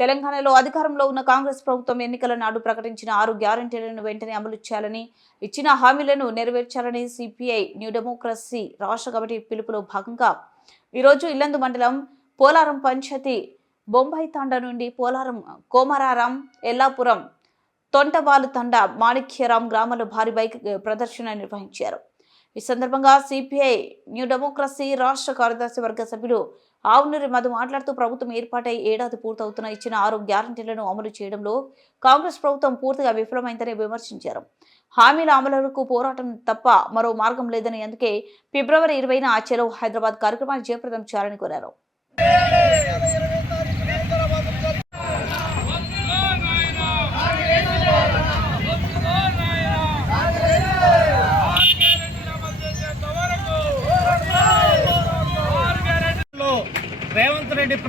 తెలంగాణలో అధికారంలో ఉన్న కాంగ్రెస్ ప్రభుత్వం ఎన్నికల నాడు ప్రకటించిన ఆరు గ్యారంటీలను వెంటనే అమలు చేయాలని ఇచ్చిన హామీలను నెరవేర్చాలని సిపిఐ న్యూ డెమోక్రసీ రాష్ట్ర కమిటీ పిలుపులో భాగంగా ఈరోజు ఇల్లందు మండలం పోలారం పంచాయతీ బొంబాయి తాండ నుండి పోలారం కోమరారాం ఎల్లాపురం తొంటవాలు తండ మాణిక్యరాం గ్రామాల్లో భారీ బైక్ ప్రదర్శన నిర్వహించారు. ఈ సందర్భంగా సిపిఐ న్యూ డెమోక్రసీ రాష్ట్ర కార్యదర్శి వర్గ సభ్యులు ఆవునూరి మధు మాట్లాడుతూ ప్రభుత్వం ఏర్పాటై ఏడాది పూర్తవుతున్న ఇచ్చిన ఆరు గ్యారంటీలను అమలు చేయడంలో కాంగ్రెస్ ప్రభుత్వం పూర్తిగా విఫలమైందని విమర్శించారు. హామీల అమలుకు పోరాటం తప్ప మరో మార్గం లేదని అందుకే ఫిబ్రవరి ఇరవైన చెరో హైదరాబాద్ కార్యక్రమాన్ని జయప్రదం చేయాలని కోరారు.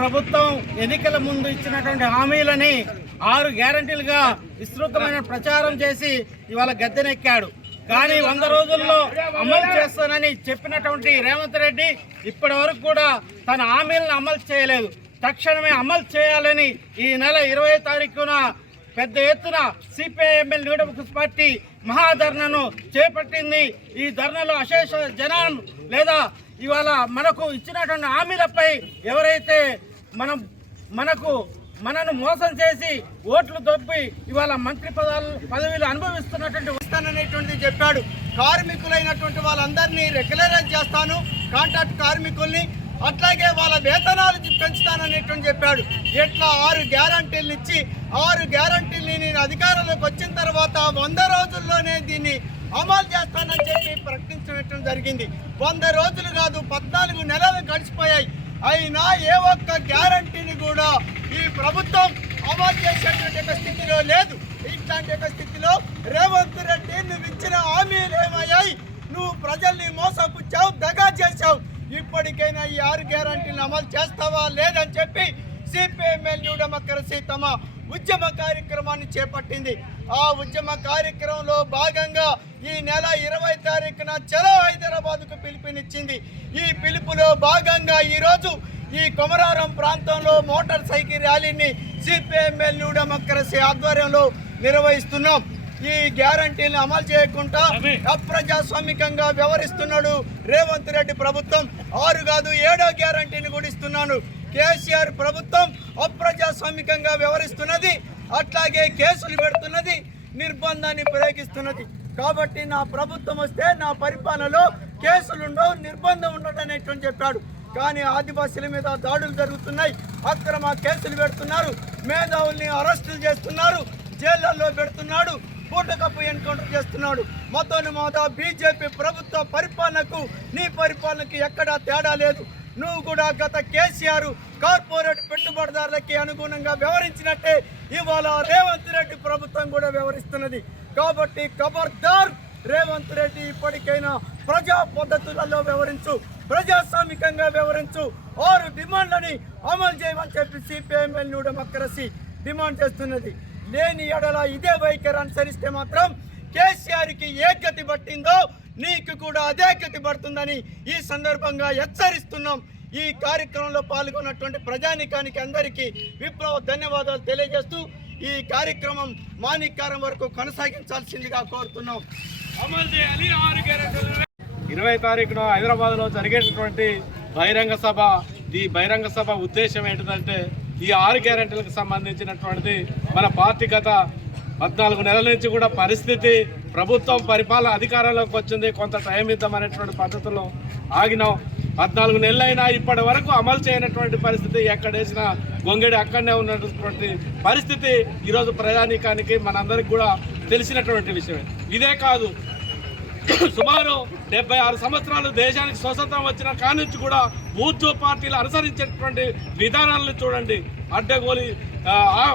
ప్రభుత్వం ఎన్నికల ముందు ఇచ్చినటువంటి హామీలని ఆరు గ్యారంటీలుగా విస్తృతమైన ప్రచారం చేసి ఇవాళ గద్దెనెక్కాడు. కానీ వంద రోజుల్లో అమలు చేస్తానని చెప్పినటువంటి రేవంత్ రెడ్డి ఇప్పటి వరకు కూడా తన హామీలను అమలు చేయలేదు. తక్షణమే అమలు చేయాలని ఈ నెల ఇరవై తారీఖున పెద్ద ఎత్తున సిపిఐఎంఎల్ న్యూ పార్టీ మహాధర్నను చేపట్టింది. ఈ ధర్నలో అశేష జనం లేదా ఇవాళ మనకు ఇచ్చినటువంటి హామీలపై ఎవరైతే మనం మనకు మనను మోసం చేసి ఓట్లు దొబ్బి ఇవాళ మంత్రి పదాలు పదవిలు అనుభవిస్తున్నటువంటి వస్తాననేటువంటిది చెప్పాడు. కార్మికులైనటువంటి వాళ్ళందరినీ రెగ్యులరైజ్ చేస్తాను. కాంట్రాక్ట్ కార్మికుల్ని అట్లాగే వాళ్ళ వేతనాలు పెంచుతాననేటువంటి చెప్పాడు. ఎట్లా? ఆరు గ్యారంటీలు ఇచ్చి ఆరు గ్యారంటీల్ని నేను అధికారంలోకి వచ్చిన తర్వాత వంద రోజుల్లోనే దీన్ని అమలు చేస్తానని చెప్పి ప్రకటించడం జరిగింది. వంద రోజులు కాదు పద్నాలుగు నెలలు గడిచిపోయాయి. అయినా ఏ ఒక్క గ్యారంటీని కూడా ఈ ప్రభుత్వం అమలు చేసేటువంటి ఒక స్థితిలో లేదు. ఇట్లాంటి ఒక స్థితిలో రేవంత్ రెడ్డి నువ్వు ఇచ్చిన హామీలు ఏమయ్యాయి? నువ్వు ప్రజల్ని మోసపుచ్చావు దగా చేశావు. ఇప్పటికైనా ఈ ఆరు గ్యారంటీలు అమలు చేస్తావా? లేదని చెప్పి సిపిఎంఎల్ న్యూ డెమోక్రసీ తమ ఉద్యమ కార్యక్రమాన్ని చేపట్టింది. ఆ ఉద్యమ కార్యక్రమంలో భాగంగా ఈ నెల ఇరవై తారీఖున చలో హైదరాబాద్కు పిలుపునిచ్చింది. ఈ పిలుపులో భాగంగా ఈరోజు ఈ కొమరారం ప్రాంతంలో మోటార్ సైకిల్ ర్యాలీని సిపిఎంఎల్ న్యూ డెమోక్రసీ ఆధ్వర్యంలో నిర్వహిస్తున్నాం. ఈ గ్యారంటీని అమలు చేయకుండా అప్రజాస్వామికంగా వ్యవహరిస్తున్నాడు రేవంత్ రెడ్డి ప్రభుత్వం. ఆరు కాదు ఏడో గ్యారంటీని కూడా ఇస్తున్నాను కేసీఆర్ ప్రభుత్వం అప్రజాస్వామికంగా వ్యవహరిస్తున్నది అట్లాగే కేసులు పెడుతున్నది నిర్బంధాన్ని ప్రయోగిస్తున్నది కాబట్టి నా ప్రభుత్వం వస్తే నా పరిపాలనలో కేసులుండవు నిర్బంధం ఉండదు అనేటువంటి చెప్పాడు. కానీ ఆదివాసీల మీద దాడులు జరుగుతున్నాయి అక్రమ కేసులు పెడుతున్నారు మేధావుల్ని అరెస్టులు చేస్తున్నారు జైళ్ళల్లో పెడుతున్నాడు పూటకప్పు ఎన్కౌంటర్ చేస్తున్నాడు. మతోని మోద బీజేపీ ప్రభుత్వ పరిపాలనకు నీ పరిపాలనకి ఎక్కడా తేడా లేదు. నువ్వు కూడా గత కేసీఆర్ కార్పొరేట్ పెట్టుబడిదారులకి అనుగుణంగా వ్యవహరించినట్టే ఇవాళ రేవంత్ రెడ్డి ప్రభుత్వం కూడా వ్యవహరిస్తున్నది. కాబట్టి ఖబర్దార్ రేవంత్ రెడ్డి ఇప్పటికైనా ప్రజా పద్ధతులలో వ్యవహరించు ప్రజాస్వామికంగా వ్యవహరించు. ఆరు డిమాండ్లని అమలు చేయమని చెప్పి సిపిఐఎంఎల్ న్యూ డెమోక్రసీ డిమాండ్ చేస్తున్నది. లేని ఎడల ఇదే వైఖరి అనుసరిస్తే మాత్రం కేసీఆర్కి ఏ గతి పట్టిందో నీకు కూడా అదే కట్టిబడుతుందని పడుతుందని ఈ సందర్భంగా హెచ్చరిస్తున్నాం. ఈ కార్యక్రమంలో పాల్గొన్నటువంటి ప్రజానికానికి అందరికీ విప్లవ ధన్యవాదాలు తెలియజేస్తూ ఈ కార్యక్రమం మాణిక్యారం వరకు కొనసాగించాల్సిందిగా కోరుతున్నాం. అమలు చేయాలి ఇరవై తారీఖున హైదరాబాద్లో జరిగేటటువంటి బహిరంగ సభ. ఈ బహిరంగ సభ ఉద్దేశం ఏంటంటే ఈ ఆరు గ్యారెంటీలకు సంబంధించినటువంటిది మన పార్టీ గత పద్నాలుగు నెలల నుంచి కూడా పరిస్థితి ప్రభుత్వం పరిపాలన అధికారంలోకి వచ్చింది. కొంత టైం ఇద్దామనేటువంటి పద్ధతిలో ఆగినాం. పద్నాలుగు నెలలైనా ఇప్పటి వరకు అమలు చేయనటువంటి పరిస్థితి ఎక్కడేసిన గొంగడి అక్కడనే ఉన్నటువంటి పరిస్థితి. ఈరోజు ప్రజానీకానికి మనందరికి కూడా తెలిసినటువంటి విషయమే. ఇదే కాదు సుమారు డెబ్బై ఆరు సంవత్సరాలు దేశానికి స్వతంత్రం వచ్చిన కానించి నుంచి కూడా బూర్జో పార్టీలు అనుసరించేటువంటి విధానాలను చూడండి. అడ్డగోలి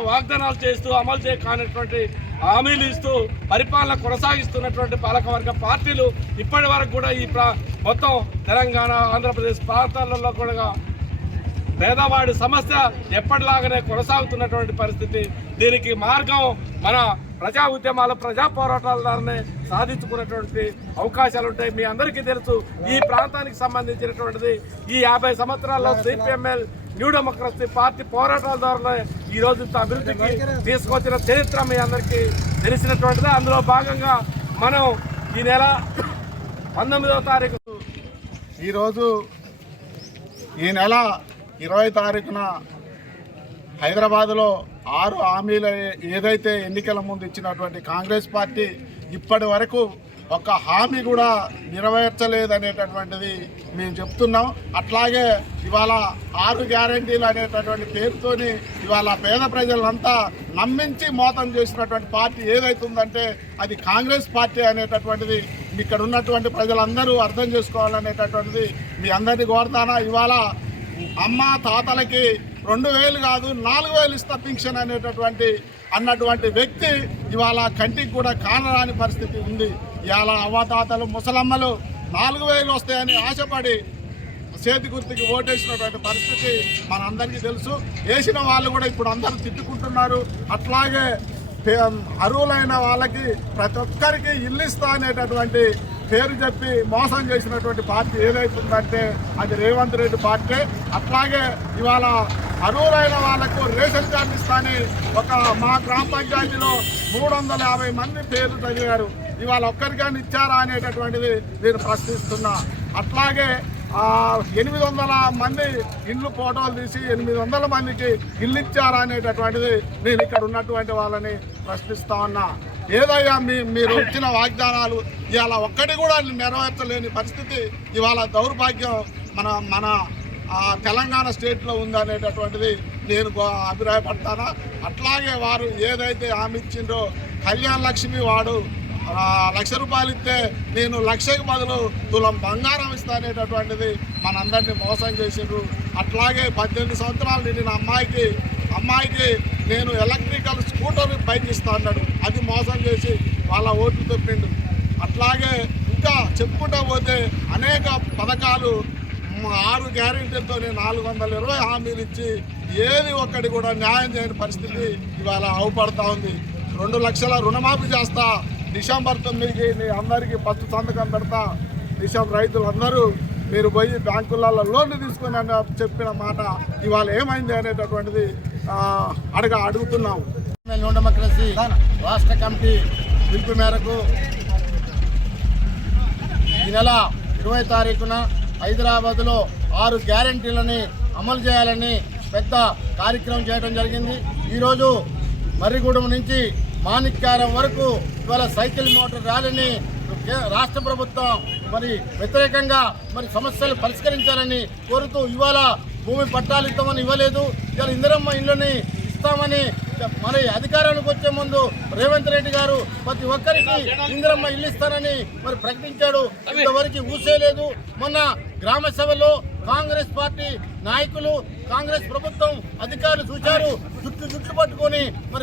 వాగ్దానాలు చేస్తూ అమలు చేయ కానటువంటి హామీలు ఇస్తూ పరిపాలన కొనసాగిస్తున్నటువంటి పాలకవర్గ పార్టీలు ఇప్పటి వరకు కూడా ఈ ప్రా మొత్తం తెలంగాణ ఆంధ్రప్రదేశ్ ప్రాంతాలలో కూడా పేదవాడి సమస్య ఎప్పటిలాగానే కొనసాగుతున్నటువంటి పరిస్థితి. దీనికి మార్గం మన ప్రజా ఉద్యమాలు ప్రజా పోరాటాల ద్వారానే సాధించుకున్నటువంటి అవకాశాలు ఉంటాయి మీ అందరికీ తెలుసు ఈ ప్రాంతానికి సంబంధించినటువంటిది. ఈ యాభై సంవత్సరాల్లో సిపిఎంఎల్ న్యూ డెమోక్రసీ పార్టీ పోరాటాల ద్వారా ఈ రోజు ఇంత అభివృద్ధికి తీసుకొచ్చిన చరిత్ర మీ అందరికీ తెలిసినటువంటిది. అందులో భాగంగా మనం ఈ నెల పంతొమ్మిదవ తారీఖు ఈరోజు ఈ నెల ఇరవై తారీఖున హైదరాబాద్లో ఆరు హామీలు ఏదైతే ఎన్నికల ముందు ఇచ్చినటువంటి కాంగ్రెస్ పార్టీ ఇప్పటి వరకు ఒక హామీ కూడా నెరవేర్చలేదనేటటువంటిది మేము చెప్తున్నాం. అట్లాగే ఇవాళ ఆరు గ్యారంటీలు అనేటటువంటి పేరుతోని ఇవాళ పేద ప్రజలంతా నమ్మించి మోసం చేసినటువంటి పార్టీ ఏదైతుందంటే అది కాంగ్రెస్ పార్టీ అనేటటువంటిది. ఇక్కడ ఉన్నటువంటి ప్రజలందరూ అర్థం చేసుకోవాలనేటటువంటిది మీ అందరినీ కోరుతానా? ఇవాళ అమ్మ తాతలకి రెండు వేలు కాదు నాలుగు వేలు ఇస్తా పింఛన్ అనేటటువంటి అన్నటువంటి వ్యక్తి ఇవాళ కంటికి కూడా కానరాని పరిస్థితి ఉంది. ఇవాళ అవ్వతాతలు ముసలమ్మలు నాలుగు వేలు వస్తాయని ఆశపడి చేతి గుర్తుకి ఓటేసినటువంటి పరిస్థితి మనందరికీ తెలుసు. వేసిన వాళ్ళు కూడా ఇప్పుడు అందరూ తిట్టుకుంటున్నారు. అట్లాగే అరువులైన వాళ్ళకి ప్రతి ఒక్కరికి ఇల్లు ఇస్తా అనేటటువంటి పేరు చెప్పి మోసం చేసినటువంటి పార్టీ ఏదైతే ఉందంటే అది రేవంత్ రెడ్డి పార్టీ. అట్లాగే ఇవాళ అర్హులైన వాళ్ళకు రేషన్ కార్డు ఇస్తాని ఒక మా గ్రామ పంచాయతీలో మూడు వందల యాభై మంది పేర్లు చదివారు ఇవాళ ఒక్కరికైనా ఇచ్చారా అనేటటువంటిది నేను ప్రశ్నిస్తున్నా. అట్లాగే ఎనిమిది వందల మంది ఇల్లు ఫోటోలు తీసి ఎనిమిది వందల మందికి ఇల్లు ఇచ్చారా అనేటటువంటిది నేను ఇక్కడ ఉన్నటువంటి వాళ్ళని ప్రశ్నిస్తా ఉన్నా. ఏదయ్యా మీ మీరు ఇచ్చిన వాగ్దానాలు? ఇవాళ ఒక్కటి కూడా నెరవేర్చలేని పరిస్థితి. ఇవాళ దౌర్భాగ్యం మన మన ఆ, తెలంగాణ స్టేట్లో ఉందనేటటువంటిది నేను గో- అభిప్రాయపడతానా? అట్లాగే వారు ఏదైతే హామీ ఇచ్చిండ్రో కళ్యాణ్ లక్ష్మి వాడు లక్ష రూపాయలు ఇస్తే నేను లక్షకు బదులు తులం బంగారం ఇస్తానేటటువంటిది మనందరినీ మోసం చేసిండ్రు. అట్లాగే పద్దెనిమిది సంవత్సరాలు నిండిన అమ్మాయికి అమ్మాయికి నేను ఎలక్ట్రికల్ స్కూటర్ బైక్ ఇస్తా అన్నాడు. అది మోసం చేసి వాళ్ళ ఓట్లు తప్పిండు. అట్లాగే ఇంకా చెప్పుకుంటూ పోతే అనేక పథకాలు ఆరు గ్యారెంటీలతో నాలుగు వందల ఇరవై హామీలు ఇచ్చి ఏది ఒక్కటి కూడా న్యాయం చేయని పరిస్థితి ఇవాళ అవపడతా ఉంది. రెండు లక్షల రుణమాఫీ చేస్తా. డిసెంబర్ తొమ్మిదికి మీ అందరికీ ఫస్ట్ సంతకం పెడతా. డిసెంబర్ రైతులందరూ మీరు పోయి బ్యాంకులలో లోన్లు తీసుకుని అని చెప్పిన మాట ఇవాళ ఏమైంది అనేటటువంటిది అడగ అడుగుతున్నాం. న్యూ డెమోక్రసీ రాష్ట్ర కమిటీ పిలుపు మేరకు ఈ నెల ఇరవై తారీఖున హైదరాబాద్లో ఆరు గ్యారంటీలని అమలు చేయాలని పెద్ద కార్యక్రమం చేయడం జరిగింది. ఈరోజు మర్రిగూడెం నుంచి మాణిక్యారం వరకు ఇవాళ సైకిల్ మోటార్ ర్యాలీని రాష్ట్ర ప్రభుత్వం మరి వ్యతిరేకంగా మరి సమస్యలు పరిష్కరించాలని కోరుతూ ఇవాళ భూమి పట్టాలు ఇస్తామని ఇవ్వలేదు. ఇవాళ ఇందిరమ్మ ఇళ్ళని ఇస్తామని మరి అధికారానికి వచ్చే ముందు రేవంత్ రెడ్డి గారు ప్రతి ఒక్కరికి ఇందిరమ్మ ఇల్లు ఇస్తానని మరి ప్రకటించాడు. ఇంతవరకు ఊసేలేదు. మొన్న గ్రామ సభలో కాంగ్రెస్ పార్టీ నాయకులు కాంగ్రెస్ ప్రభుత్వం అధికారులు చూశారు. జుట్లు జుట్లు పట్టుకొని మరి